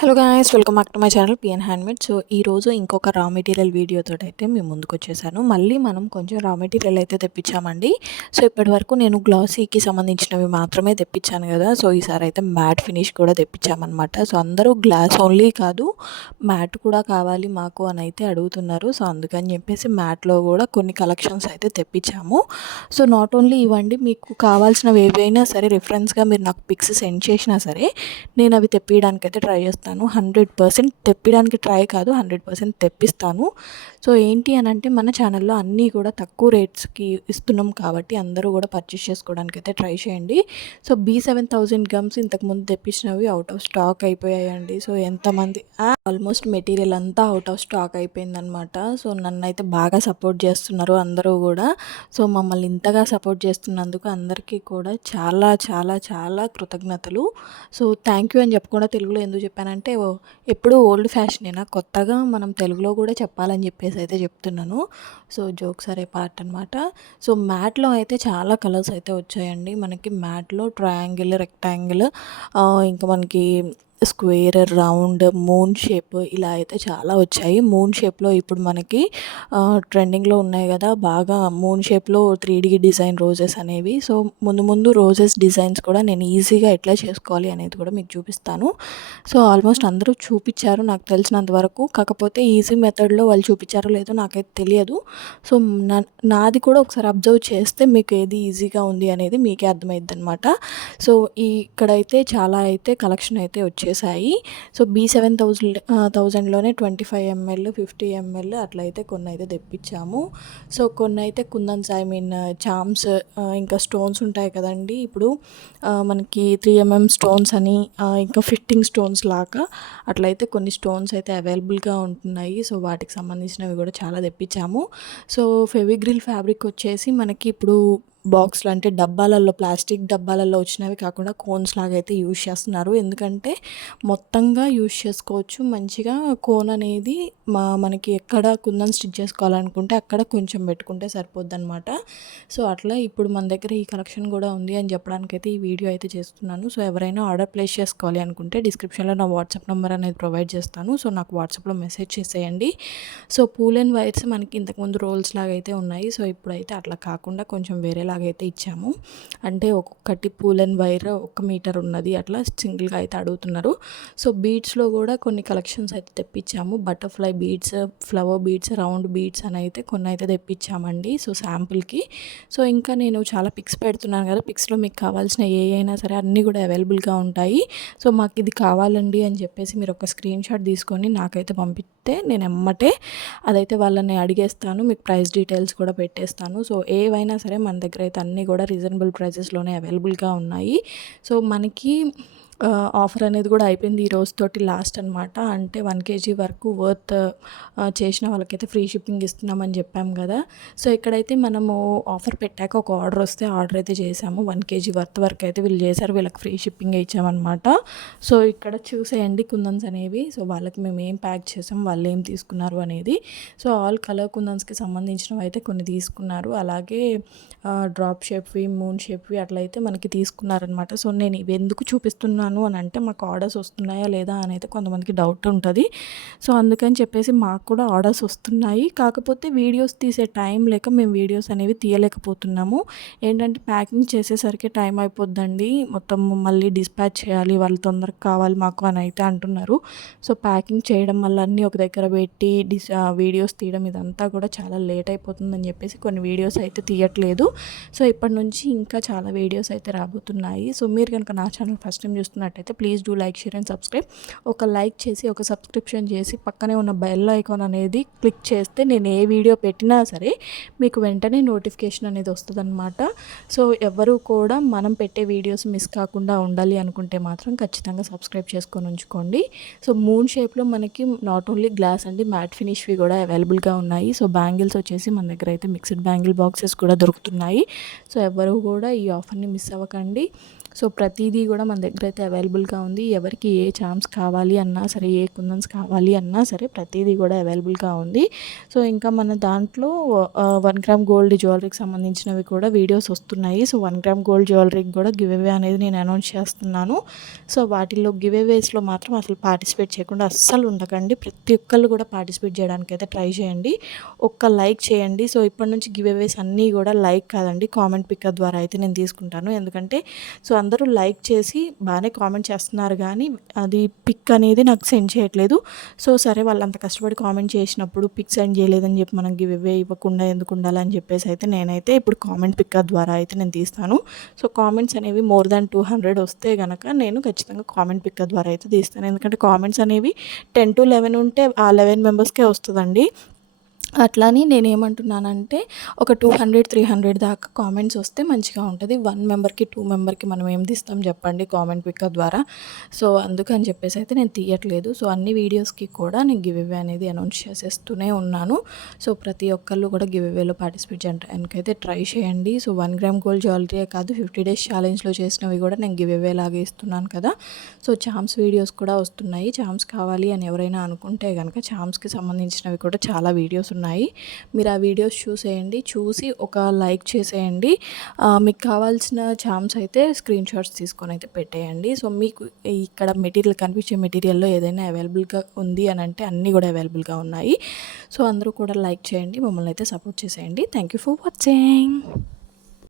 Hello guys, welcome back to my channel PN handmade. So ఈరోజు ఇంకొక raw material వీడియోతో అయితే మేము ముందుకు వచ్చేసాను. మళ్ళీ మనం కొంచెం రా మెటీరియల్ అయితే తెప్పించామండి. సో ఇప్పటి వరకు నేను గ్లాసీకి సంబంధించినవి మాత్రమే తెప్పించాను కదా. సో ఈసారి అయితే మ్యాట్ ఫినిష్ కూడా తెప్పించామన్నమాట. సో అందరూ గ్లాస్ ఓన్లీ కాదు, మ్యాట్ కూడా కావాలి మాకు అని అయితే అడుగుతున్నారు. సో అందుకని చెప్పేసి మ్యాట్లో కూడా కొన్ని కలెక్షన్స్ అయితే తెప్పించాము. సో నాట్ ఓన్లీ ఇవ్వండి, మీకు కావాల్సినవి ఏవైనా సరే రిఫరెన్స్గా మీరు నాకు పిక్స్ సెండ్ చేసినా సరే నేను అవి తెప్పించడానికి అయితే ట్రై చేస్తాను. 100% తెప్పించడానికి ట్రై కాదు, 100% తెప్పిస్తాను. సో ఏంటి అని అంటే మన ఛానల్లో అన్నీ కూడా తక్కువ రేట్స్కి ఇస్తున్నాం కాబట్టి అందరూ కూడా పర్చేస్ చేసుకోవడానికి అయితే ట్రై చేయండి. సో B7000 గమ్స్ ఇంతకుముందు తెప్పించినవి అవుట్ ఆఫ్ స్టాక్ అయిపోయాయండి. సో ఎంతమంది ఆల్మోస్ట్ మెటీరియల్ అంతా అవుట్ ఆఫ్ స్టాక్ అయిపోయిందనమాట. సో నన్ను అయితే బాగా సపోర్ట్ చేస్తున్నారు అందరూ కూడా. సో మమ్మల్ని ఇంతగా సపోర్ట్ చేస్తున్నందుకు అందరికీ కూడా చాలా చాలా చాలా కృతజ్ఞతలు. సో థ్యాంక్ యూ అని చెప్పకుండా తెలుగులో ఎందుకు చెప్పానంటే ఎప్పుడూ ఓల్డ్ ఫ్యాషనేనా, కొత్తగా మనం తెలుగులో కూడా చెప్పాలని చెప్పేసి అయితే చెప్తున్నాను. సో జోక్స్ అరే పార్ట్ అనమాట. సో మ్యాట్లో అయితే చాలా కలర్స్ అయితే వచ్చాయండి మనకి. మ్యాట్లో ట్రయాంగిల్, రెక్టాంగిల్, ఇంకా మనకి స్క్వేర్, రౌండ్, మూన్ షేప్ ఇలా అయితే చాలా వచ్చాయి. మూన్ షేప్లో ఇప్పుడు మనకి ట్రెండింగ్లో ఉన్నాయి కదా బాగా, మూన్ షేప్లో 3D డిజైన్ రోజెస్ అనేవి. సో ముందు ముందు రోజెస్ డిజైన్స్ కూడా నేను ఈజీగా ఎట్లా చేసుకోవాలి అనేది కూడా మీకు చూపిస్తాను. సో ఆల్మోస్ట్ అందరూ చూపించారు నాకు తెలిసినంత వరకు. కాకపోతే ఈజీ మెథడ్లో వాళ్ళు చూపించారో లేదో నాకైతే తెలియదు. సో నాది కూడా ఒకసారి అబ్జర్వ్ చేస్తే మీకు ఏది ఈజీగా ఉంది అనేది మీకే అర్థమైద్ది అనమాట. సో ఇక్కడైతే చాలా అయితే కలెక్షన్ అయితే వచ్చేసాయి. సో B7000లోనే 25 ml, 50 ml అట్లయితే కొన్ని అయితే తెప్పించాము. సో కొన్ని అయితే కుందన్స్, చామ్స్, ఇంకా స్టోన్స్ ఉంటాయి కదండి. ఇప్పుడు మనకి 3mm స్టోన్స్ అని, ఇంకా ఫిట్టింగ్ స్టోన్స్ లాగా అట్లయితే కొన్ని స్టోన్స్ అయితే అవైలబుల్గా ఉంటున్నాయి. సో వాటికి సంబంధించినవి కూడా చాలా తెప్పించాము. సో ఫెవిగ్రిల్ ఫ్యాబ్రిక్ వచ్చేసి మనకి ఇప్పుడు బాక్స్లు అంటే డబ్బాలలో, ప్లాస్టిక్ డబ్బాలలో వచ్చినవి కాకుండా కోన్స్ లాగా అయితే యూజ్ చేస్తున్నారు. ఎందుకంటే మొత్తంగా యూజ్ చేసుకోవచ్చు మంచిగా. కోన్ అనేది మనకి ఎక్కడ కుందన్ స్టిచ్ చేసుకోవాలనుకుంటే అక్కడ కొంచెం పెట్టుకుంటే సరిపోద్ది అనమాట. సో అట్లా ఇప్పుడు మన దగ్గర ఈ కలెక్షన్ కూడా ఉంది అని చెప్పడానికైతే ఈ వీడియో అయితే చేస్తున్నాను. సో ఎవరైనా ఆర్డర్ ప్లేస్ చేసుకోవాలి అనుకుంటే డిస్క్రిప్షన్లో నా వాట్సాప్ నెంబర్ అనేది ప్రొవైడ్ చేస్తాను. సో నాకు వాట్సాప్లో మెసేజ్ చేసేయండి. సో పూల్ అండ్ వైర్స్ మనకి ఇంతకుముందు రోల్స్ లాగా అయితే ఉన్నాయి. సో ఇప్పుడైతే అట్లా కాకుండా కొంచెం వేరేలాగా అయితే ఇచ్చాము. అంటే ఒక్కొక్కటి పూల్ అండ్ వైర్ 1 మీటర్ ఉన్నది అట్లా సింగిల్గా అయితే అడుగుతున్నారు. సో బీడ్స్లో కూడా కొన్ని కలెక్షన్స్ అయితే తెప్పించాము. Butterfly beads, flower beads, round beads అని అయితే కొన్ని అయితే తెప్పించామండి. సో శాంపుల్కి. సో ఇంకా నేను చాలా పిక్స్ పెడుతున్నాను కదా, పిక్స్లో మీకు కావాల్సిన ఏ అయినా సరే అన్నీ కూడా అవైలబుల్గా ఉంటాయి. సో మాకు ఇది కావాలండి అని చెప్పేసి మీరు ఒక స్క్రీన్ షాట్ తీసుకొని నాకైతే పంపిస్తే నేను ఎమ్మటే అదైతే వాళ్ళని అడిగేస్తాను. మీకు ప్రైస్ డీటెయిల్స్ కూడా పెట్టేస్తాను. సో ఏవైనా సరే మన దగ్గర అయితే అన్నీ కూడా రీజనబుల్ ప్రైజెస్లోనే అవైలబుల్గా ఉన్నాయి. సో మనకి ఆఫర్ అనేది కూడా అయిపోయింది ఈ రోజుతోటి లాస్ట్ అనమాట. అంటే 1 kg వరకు వర్త్ చేసిన వాళ్ళకైతే ఫ్రీ షిప్పింగ్ ఇస్తున్నామని చెప్పాం కదా. సో ఇక్కడైతే మనము ఆఫర్ పెట్టాక ఒక ఆర్డర్ వస్తే ఆర్డర్ అయితే చేసాము. 1 kg వర్త్ వరకు అయితే వీళ్ళు చేశారు, వీళ్ళకి ఫ్రీ షిప్పింగ్ ఇచ్చామన్నమాట. సో ఇక్కడ చూసేయండి కుందన్స్ అనేవి. సో వాళ్ళకి మేము ఏం ప్యాక్ చేసాం, వాళ్ళు ఏం తీసుకున్నారు అనేది. సో ఆల్ కలర్ కుందన్స్కి సంబంధించినవి అయితే కొన్ని తీసుకున్నారు. అలాగే డ్రాప్ షేప్వి, మూన్ షేప్వి అట్లయితే మనకి తీసుకున్నారనమాట. సో నేను ఇవి ఎందుకు చూపిస్తున్నాను అని అంటే మాకు ఆర్డర్స్ వస్తున్నాయా లేదా అని అయితే కొంతమందికి డౌట్ ఉంటుంది. సో అందుకని చెప్పేసి మాకు కూడా ఆర్డర్స్ వస్తున్నాయి. కాకపోతే వీడియోస్ తీసే టైం లేక మేము వీడియోస్ అనేవి తీయలేకపోతున్నాము. ఏంటంటే ప్యాకింగ్ చేసేసరికి టైం అయిపోద్దండి, మొత్తం మళ్ళీ డిస్పాచ్ చేయాలి, వాళ్ళు తొందరగా కావాలి మాకు అని అయితే అంటున్నారు. సో ప్యాకింగ్ చేయడం వల్ల అన్నీ ఒక దగ్గర పెట్టి వీడియోస్ తీయడం ఇదంతా కూడా చాలా లేట్ అయిపోతుందని చెప్పేసి కొన్ని వీడియోస్ అయితే తీయట్లేదు. సో ఇప్పటి నుంచి ఇంకా చాలా వీడియోస్ అయితే రాబోతున్నాయి. సో మీరు కనుక నా ఛానల్ ఫస్ట్ టైం చూస్తున్నట్టయితే please do like, share and subscribe. ఒక లైక్ చేసి, ఒక సబ్స్క్రిప్షన్ చేసి పక్కనే ఉన్న బెల్ ఐకాన్ అనేది క్లిక్ చేస్తే నేను ఏ వీడియో పెట్టినా సరే మీకు వెంటనే నోటిఫికేషన్ అనేది వస్తుందన్నమాట. సో ఎవరు కూడా మనం పెట్టే వీడియోస్ మిస్ కాకుండా ఉండాలి అనుకుంటే మాత్రం ఖచ్చితంగా సబ్స్క్రైబ్ చేసుకొని ఉంచుకోండి. సో మూన్ షేప్లో మనకి నాట్ ఓన్లీ గ్లాస్ అండి, మ్యాట్ ఫినిష్వి కూడా అవైలబుల్గా ఉన్నాయి. సో బ్యాంగిల్స్ వచ్చేసి మన దగ్గర అయితే మిక్స్డ్ బ్యాంగిల్ బాక్సెస్ కూడా దొరుకుతున్నాయి. సో ఎవరు కూడా ఈ ఆఫర్ని మిస్ అవ్వకండి. సో ప్రతిదీ కూడా మన దగ్గర అయితే అవైలబుల్గా ఉంది. ఎవరికి ఏ చామ్స్ కావాలి అన్నా సరే, ఏ కుందన్స్ కావాలి అన్నా సరే ప్రతిదీ కూడా అవైలబుల్గా ఉంది. సో ఇంకా మన దాంట్లో 1 గ్రామ్ గోల్డ్ జ్యువెలరీకి సంబంధించినవి కూడా వీడియోస్ వస్తున్నాయి. సో 1 గ్రామ్ గోల్డ్ జ్యువెలరీకి కూడా గివ్ అవే అనేది నేను అనౌన్స్ చేస్తున్నాను. సో వాటిల్లో గివ్ అవేస్లో మాత్రం అసలు పార్టిసిపేట్ చేయకుండా అస్సలు ఉండకండి. ప్రతి ఒక్కళ్ళు కూడా పార్టిసిపేట్ చేయడానికి అయితే ట్రై చేయండి. ఒక్క లైక్ చేయండి. సో ఇప్పటి నుంచి గివ్ అవేస్ అన్నీ కూడా లైక్ కాదండి, కామెంట్ పిక్ ద్వారా అయితే నేను తీసుకుంటాను. ఎందుకంటే సో అందరూ లైక్ చేసి బాగానే కామెంట్ చేస్తున్నారు, కానీ అది పిక్ అనేది నాకు సెండ్ చేయట్లేదు. సో సరే, వాళ్ళు అంత కష్టపడి కామెంట్ చేసినప్పుడు పిక్ సెండ్ చేయలేదని చెప్పి మనం గివ్ అవే ఇవ్వకుండా ఎందుకు ఉండాలని చెప్పేసి అయితే నేనైతే ఇప్పుడు కామెంట్ పిక్ ద్వారా అయితే నేను తీస్తాను. సో కామెంట్స్ అనేవి మోర్ దాన్ 200 వస్తే కనుక నేను ఖచ్చితంగా కామెంట్ పిక్ ద్వారా అయితే తీస్తాను. ఎందుకంటే కామెంట్స్ అనేవి 10 to 11 ఉంటే ఆ 11 మెంబర్స్కే వస్తుందండి. అట్లని నేనేమంటున్నానంటే ఒక 200, 300 దాకా కామెంట్స్ వస్తే మంచిగా ఉంటుంది. 1 మెంబర్కి 2 మెంబర్కి మనం ఏం తీస్తాం చెప్పండి కామెంట్ పిక్ ద్వారా. సో అందుకని చెప్పేసి అయితే నేను తీయట్లేదు. సో అన్ని వీడియోస్కి కూడా నేను గివ్ అవే అనేది అనౌన్స్ చేసేస్తూనే ఉన్నాను. సో ప్రతి ఒక్కళ్ళు కూడా గివ్ అవేలో పార్టిసిపేట్ చేయడానికైతే ట్రై చేయండి. సో 1 గ్రామ్ గోల్డ్ జ్యువెలరీయే కాదు, 50 డేస్ ఛాలెంజ్లో చేసినవి కూడా నేను గివ్ అవే లాగే ఇస్తున్నాను కదా. సో చామ్స్ వీడియోస్ కూడా వస్తున్నాయి. చామ్స్ కావాలి అని ఎవరైనా అనుకుంటే కనుక చామ్స్కి సంబంధించినవి కూడా చాలా వీడియోస్ ఉన్నాయి. మీరు ఆ వీడియోస్ చూసేయండి, చూసి ఒక లైక్ చేసేయండి. మీకు కావాల్సిన చామ్స్ అయితే స్క్రీన్ షాట్స్ తీసుకొని అయితే పెట్టేయండి. సో మీకు ఇక్కడ మెటీరియల్ కనిపించే మెటీరియల్లో ఏదైనా అవైలబుల్గా ఉంది అని అంటే అన్నీ కూడా అవైలబుల్గా ఉన్నాయి. సో అందరూ కూడా లైక్ చేయండి, మమ్మల్ని అయితే సపోర్ట్ చేసేయండి. Thank you for watching.